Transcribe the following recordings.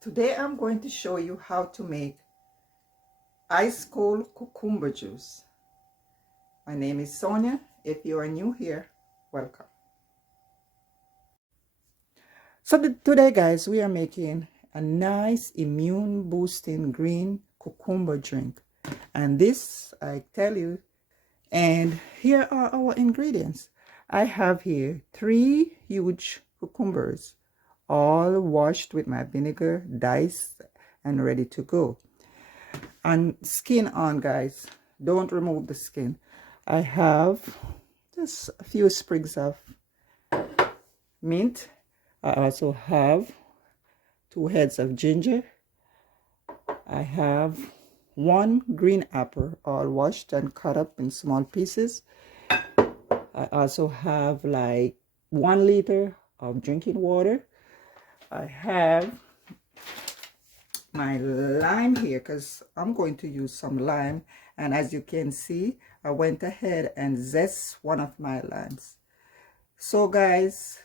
Today I'm going to show you how to make ice cold cucumber juice. My name is Sonia. If you are new here, welcome. So today guys, we are making a nice immune boosting green cucumber drink. And this, I tell you, and here are our ingredients. I have here 3 huge cucumbers, all washed with my vinegar, diced and ready to go. And skin on, guys, don't remove the skin. I have just a few sprigs of mint. I also have 2 heads of ginger. I have 1 green apple, all washed and cut up in small pieces. I also have like 1 liter of drinking water. I have my lime here because I'm going to use some lime, and as you can see, I went ahead and zest one of my limes. So guys,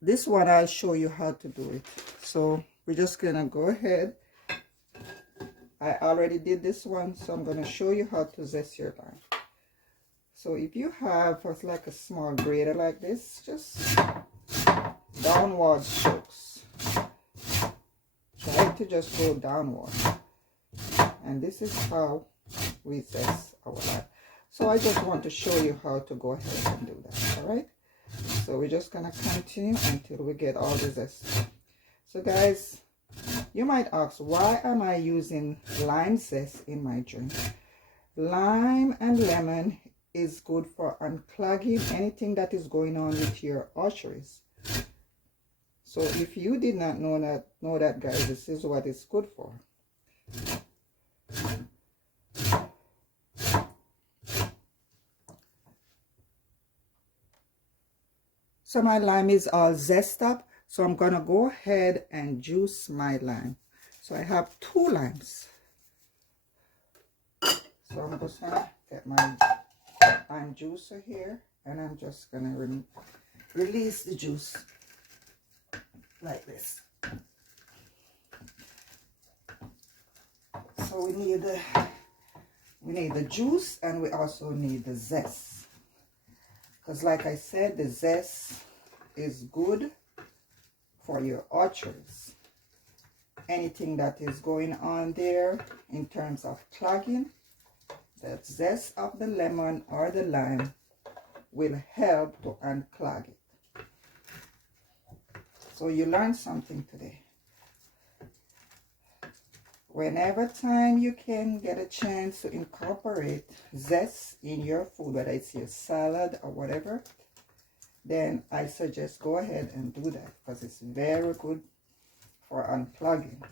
this one I'll show you how to do it. So we're just gonna go ahead. I already did this one, so I'm gonna show you how to zest your lime. So if you have like a small grater like this, just downward strokes. Try to just go downward, and this is how we zest our lime. So I just want to show you how to go ahead and do that. All right, so we're just gonna continue until we get all the zest. So guys, you might ask, why am I using lime zest in my drink? Lime and lemon is good for unclogging anything that is going on with your arteries. So if you did not know that guys, this is what it's good for. So my lime is all zested up, so I'm gonna go ahead and juice my lime. So I have 2 limes. So I'm just gonna get my lime juicer here, and I'm just gonna release the juice like this. So we need the juice, and we also need the zest, because like I said, the zest is good for your arteries. Anything that is going on there in terms of clogging, the zest of the lemon or the lime will help to unclog it. So you learned something today. Whenever time you can get a chance to incorporate zest in your food, whether it's your salad or whatever, then I suggest go ahead and do that, because it's very good for unclogging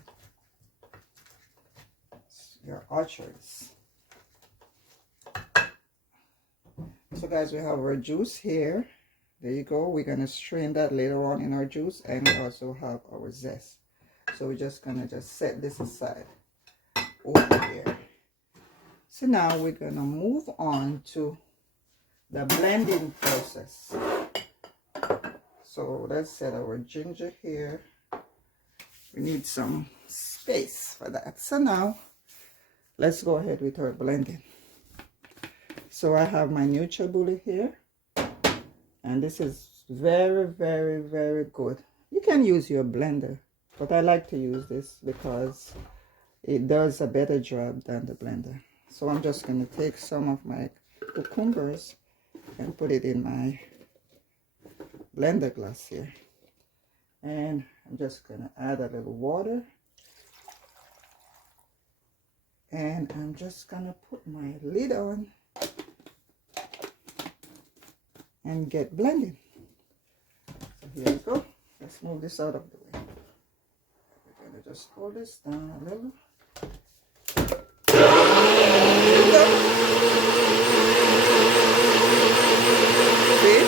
your arteries. So guys, we have our juice here. There you go. We're gonna strain that later on in our juice, and we also have our zest. So we're just gonna set this aside over here. So now we're gonna move on to the blending process. So let's set our ginger here. We need some space for that. So now let's go ahead with our blending. So I have my NutriBully here, and this is very, very, very good. You can use your blender, but I like to use this because it does a better job than the blender. So I'm just going to take some of my cucumbers and put it in my blender glass here, and I'm just going to add a little water, and I'm just going to put my lid on and get blending. So here we go. Let's move this out of the way. We're going to just pull this down a little. See,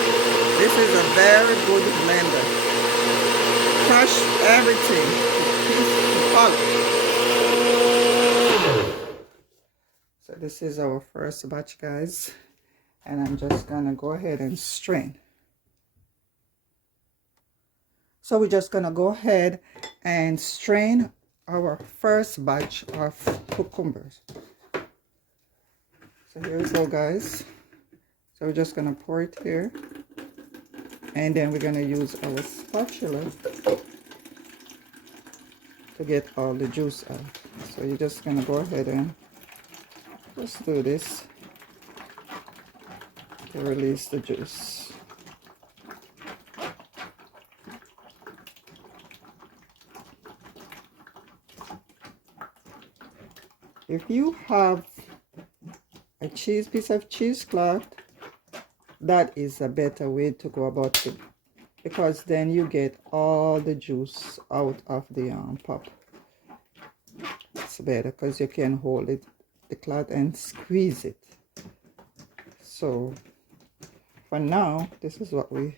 this is a very good blender. Crush everything to polish. So this this is our first batch, guys, and I'm just gonna go ahead and strain. So we're just gonna go ahead and strain our first batch of cucumbers. So here we go, guys. So we're just gonna pour it here, and then we're gonna use our spatula to get all the juice out. So you're just gonna go ahead and just do this to release the juice. If you have a piece of cheesecloth, that is a better way to go about it, because then you get all the juice out of the pop. It's better because you can hold it, the cloth, and squeeze it. So for now, this is what we're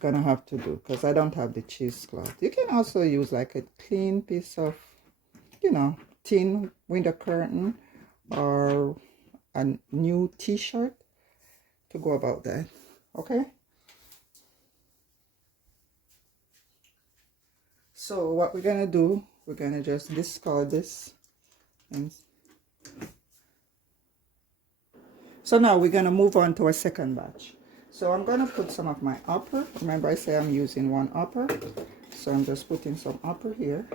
gonna have to do, because I don't have the cheesecloth. You can also use like a clean piece of, you know, thin window curtain or a new t-shirt to go about that. Okay, so what we're gonna do, we're gonna just discard this, and so now we're gonna move on to our second batch. So I'm gonna put some of my upper. Remember, I say I'm using one upper, so I'm just putting some upper here,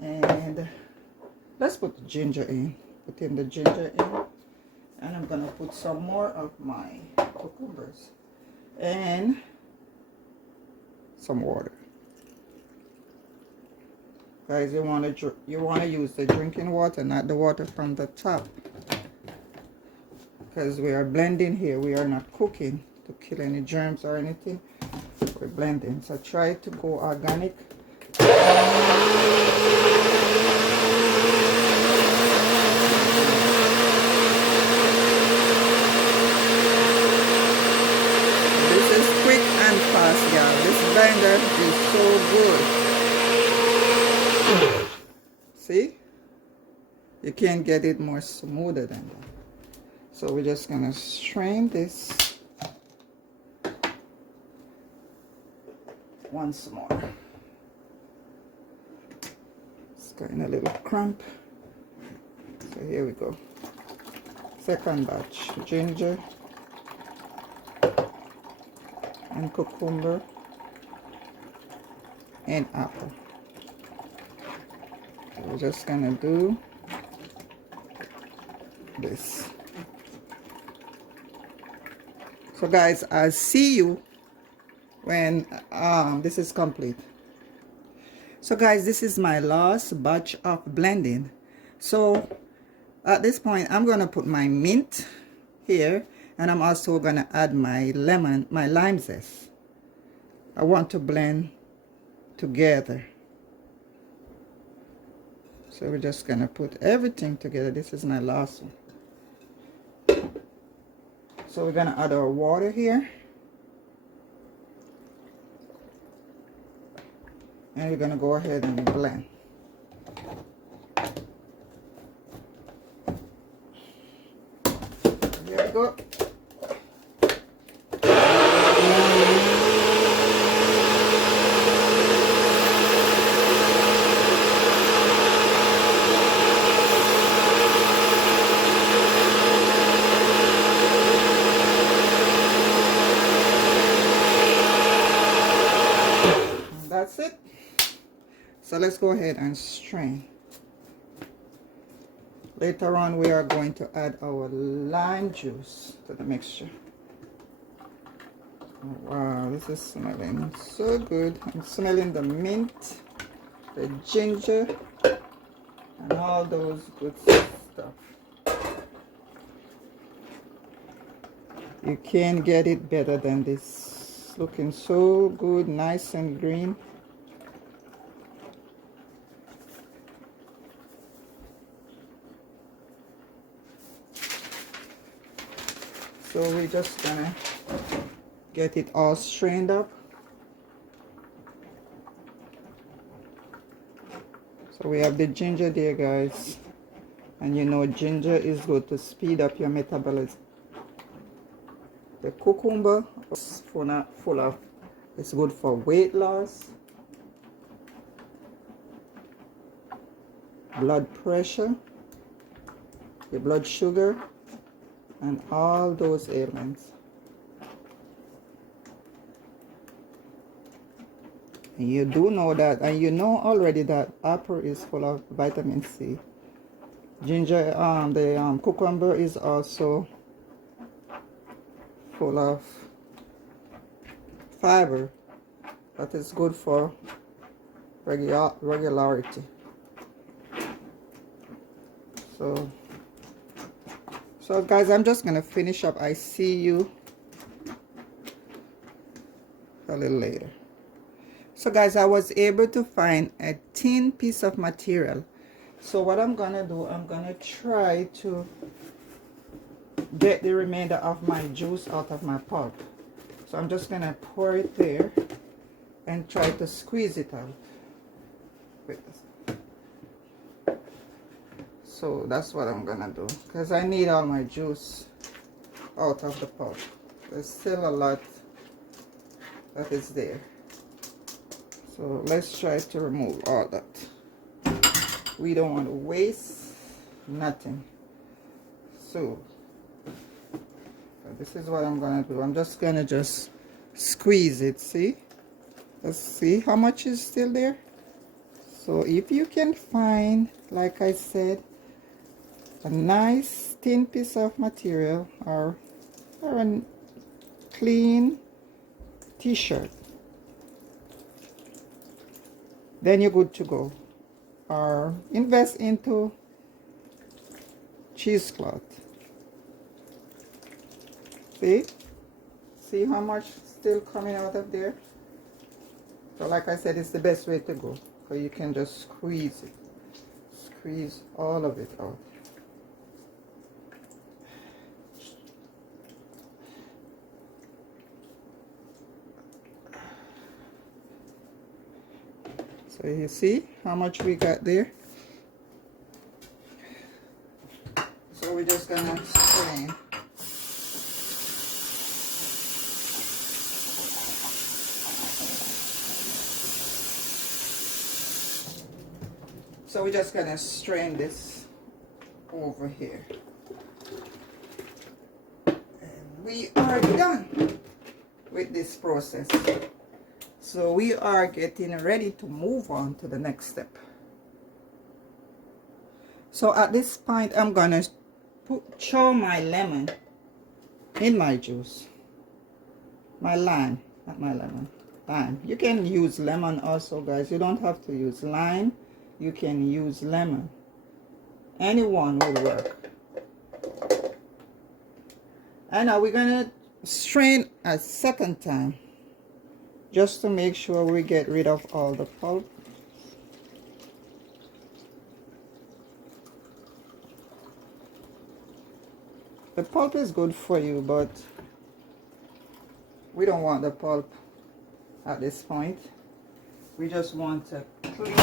and let's put the ginger in. Put in the ginger in, and I'm gonna put some more of my cucumbers and some water. Guys, you want to use the drinking water, not the water from the tap, because we are blending here. We are not cooking to kill any germs or anything. We're blending, so try to go organic. Yeah, this blender is so good. See, you can't get it more smoother than that. So we're just gonna strain this once more. It's getting a little cramp. So here we go. Second batch: ginger and cucumber and apple. So we're just gonna do this. So guys, I'll see you when this is complete. So guys, this is my last batch of blending. So at this point, I'm gonna put my mint here, and I'm also gonna add my lime zest. I want to blend together. So we're just gonna put everything together. This is my last one. So we're gonna add our water here, and we're gonna go ahead and blend. Here we go. That's it. So let's go ahead and strain. Later on, we are going to add our lime juice to the mixture. Oh, wow, this is smelling so good. I'm smelling the mint, the ginger, and all those good stuff. You can't get it better than this. Looking so good, nice and green. So we're just gonna get it all strained up. So we have the ginger there, guys, And you know ginger is good to speed up your metabolism. The cucumber is full of, it's good for weight loss, blood pressure, your blood sugar, and all those ailments. And you do know that, and you know already that apple is full of vitamin C. Ginger, the cucumber is also full of fiber that is good for regularity. So guys, I'm just gonna finish up. I see you a little later. So guys, I was able to find a thin piece of material. So what I'm gonna do, I'm gonna try to get the remainder of my juice out of my pulp. So I'm just gonna pour it there and try to squeeze it out. Wait. So that's what I'm gonna do, because I need all my juice out of the pulp. There's still a lot that is there. So let's try to remove all that. We don't want to waste nothing. So this is what I'm gonna do. I'm just gonna squeeze it. See? Let's see how much is still there. So if you can find, like I said, a nice thin piece of material or a clean t-shirt, then you're good to go. Or invest into cheesecloth. See how much still coming out of there? So like I said, it's the best way to go, so you can just squeeze it, squeeze all of it out. So you see how much we got there. So we're just gonna strain. So we're just gonna strain this over here. And we are done with this process. So we are getting ready to move on to the next step. So at this point, I'm gonna throw my lemon in my juice. My lime, not my lemon, lime. You can use lemon also, guys. You don't have to use lime. You can use lemon. Anyone will work. And now we're gonna strain a second time, just to make sure we get rid of all the pulp. The pulp is good for you, but we don't want the pulp at this point. We just want a clean,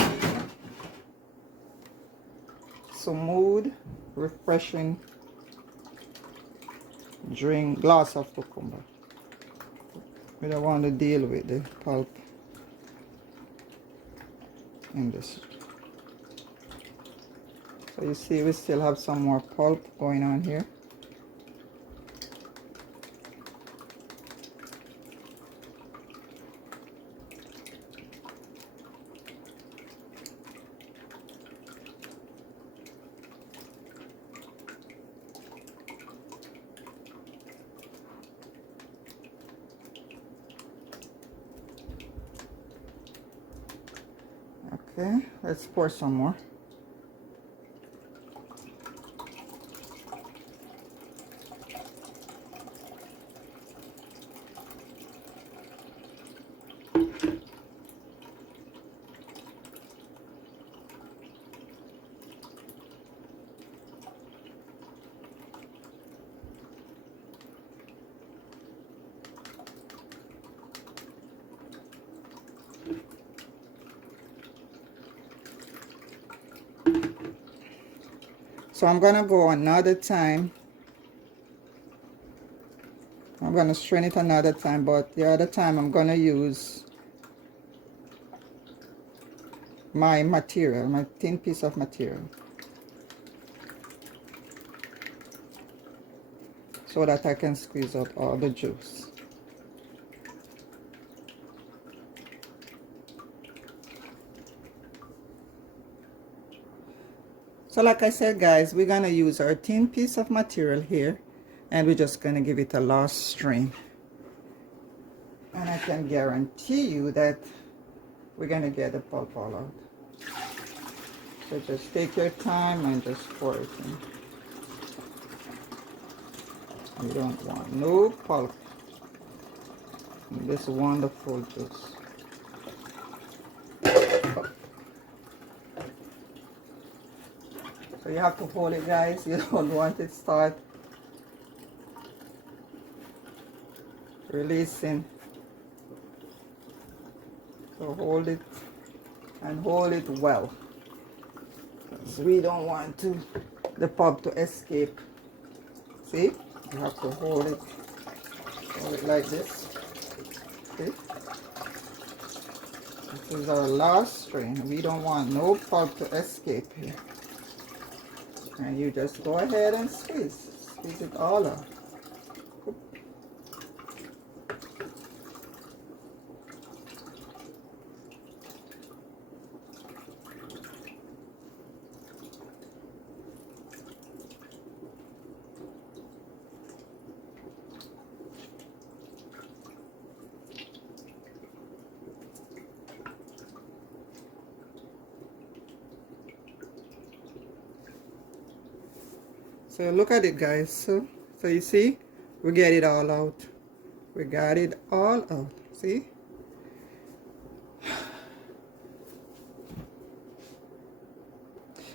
smooth, refreshing glass of cucumber. We don't want to deal with the pulp in this. So you see, we still have some more pulp going on here. Okay, let's pour some more. So I'm gonna go another time. I'm gonna strain it another time, but the other time I'm gonna use my material, my thin piece of material, so that I can squeeze out all the juice. So like I said, guys, we're gonna use our thin piece of material here, and we're just gonna give it a last strain. And I can guarantee you that we're gonna get the pulp all out. So just take your time and just pour it in. You don't want no pulp in this wonderful juice. So you have to hold it, guys. You don't want it to start releasing. So hold it and hold it well. Because we don't want the pulp to escape. See? You have to hold it like this. See? This is our last strain. We don't want no pulp to escape here. And you just go ahead and squeeze it all out. So look at it, guys. So you see, we get it all out. We got it all out. See?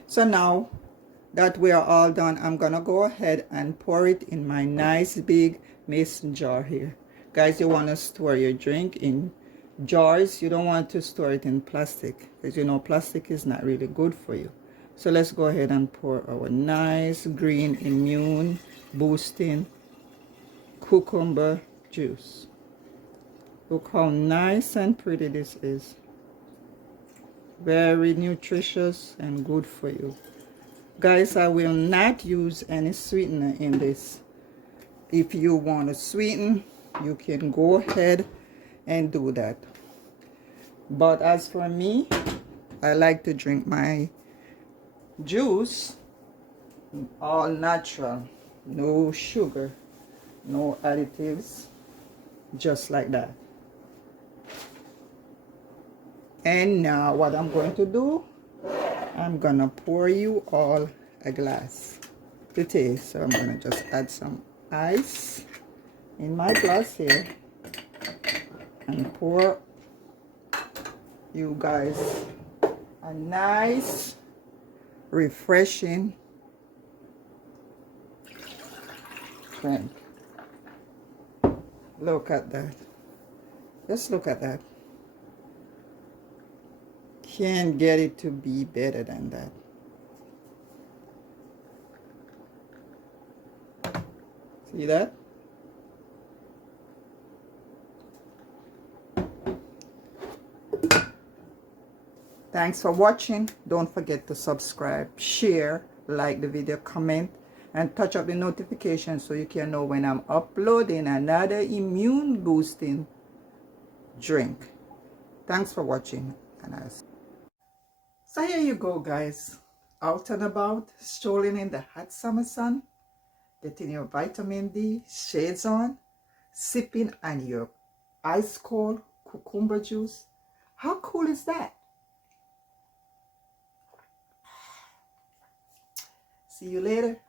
So now that we are all done, I'm gonna go ahead and pour it in my nice big mason jar here. Guys, you want to store your drink in jars. You don't want to store it in plastic, because you know plastic is not really good for you. So let's go ahead and pour our nice green immune boosting cucumber juice. Look how nice and pretty this is. Very nutritious and good for you. Guys, I will not use any sweetener in this. If you want to sweeten, you can go ahead and do that. But as for me, I like to drink my juice all natural. No sugar, no additives, just like that. And now what I'm going to do, I'm gonna pour you all a glass to taste. So I'm gonna just add some ice in my glass here and pour you guys a nice refreshing drink. Look at that. Just look at that. Can't get it to be better than that. See that? Thanks for watching. Don't forget to subscribe, share, like the video, comment, and touch up the notification so you can know when I'm uploading another immune boosting drink. Thanks for watching. So here you go, guys. Out and about, strolling in the hot summer sun, getting your vitamin D, shades on, sipping on your ice cold cucumber juice. How cool is that? See you later.